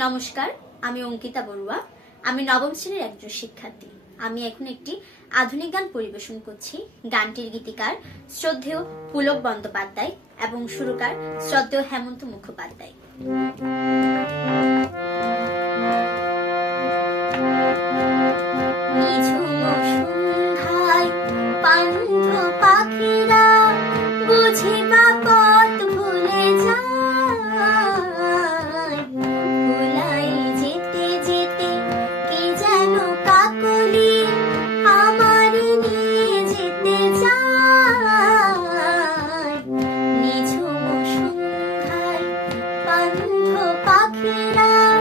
নমস্কার, আমি অঙ্কিতা বড়ুয়া। আমি নবম শ্রেণির একজন শিক্ষার্থী। আমি এখন একটি আধুনিক গান পরিবেশন করছি। গানটির গীতিকার শ্রদ্ধেয় পুলক বন্দ্যোপাধ্যায় এবং সুরকার শ্রদ্ধেয় Hemanta Mukhopadhyay. Walking out.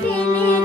feeling